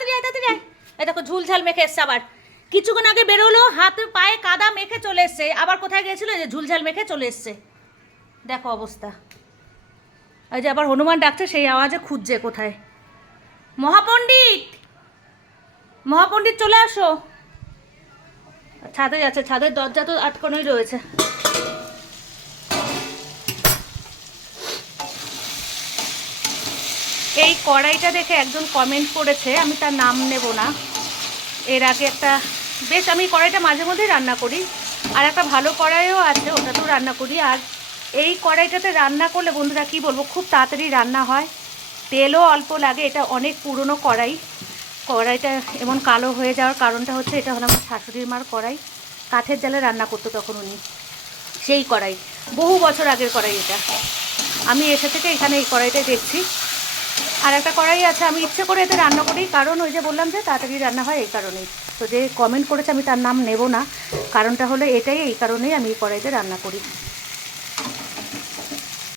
তাড়াতাড়ি আয় তাড়াতাড়ি আয়। এই দেখো ঝুলঝাল মেখে এসছে আবার, কিছুক্ষণ আগে বেরোলো হাতে পায়ে কাদা মেখে চলে এসছে, আবার কোথায় গিয়েছিল, এই যে ঝুলঝাল মেখে চলে এসছে, দেখো অবস্থা। এই যে আবার হনুমান ডাকছে, সেই আওয়াজে খুঁজছে কোথায়। মহাপণ্ডিত, মহাপণ্ডিত চলে আসো। ছাদে যাচ্ছে, ছাদের দরজা তো আটকানোই রয়েছে। এই কড়াইটা দেখে একজন কমেন্ট করেছে, আমি তার নাম নেব না, এর আগে একটা বেশ, আমি কড়াইটা মাঝে মধ্যেই রান্না করি, আর একটা ভালো কড়াইও আছে ওটাতেও রান্না করি। আর এই কড়াইটাতে রান্না করলে বন্ধুরা কী বলবো, খুব তাড়াতাড়ি রান্না হয়, তেলও অল্প লাগে। এটা অনেক পুরনো কড়াই, কড়াইটা এমন কালো হয়ে যাওয়ার কারণটা হচ্ছে এটা হলো আমার শাশুড়ির মার কড়াই, কাঠের জালে রান্না করতো তখন উনি, সেই কড়াই, বহু বছর আগের কড়াই এটা। আমি এসে থেকে এখানে এই কড়াইটাই দেখছি। আর একটা কড়াই আছে, আমি ইচ্ছে করে এতে রান্না করি, কারণ ওই যে বললাম যে তাড়াতাড়ি রান্না হয়, এই কারণেই। তো যে কমেন্ট করেছে আমি তার নাম নেব না, কারণটা হলো এটাই, এই কারণেই আমি এই কড়াইতে রান্না করি।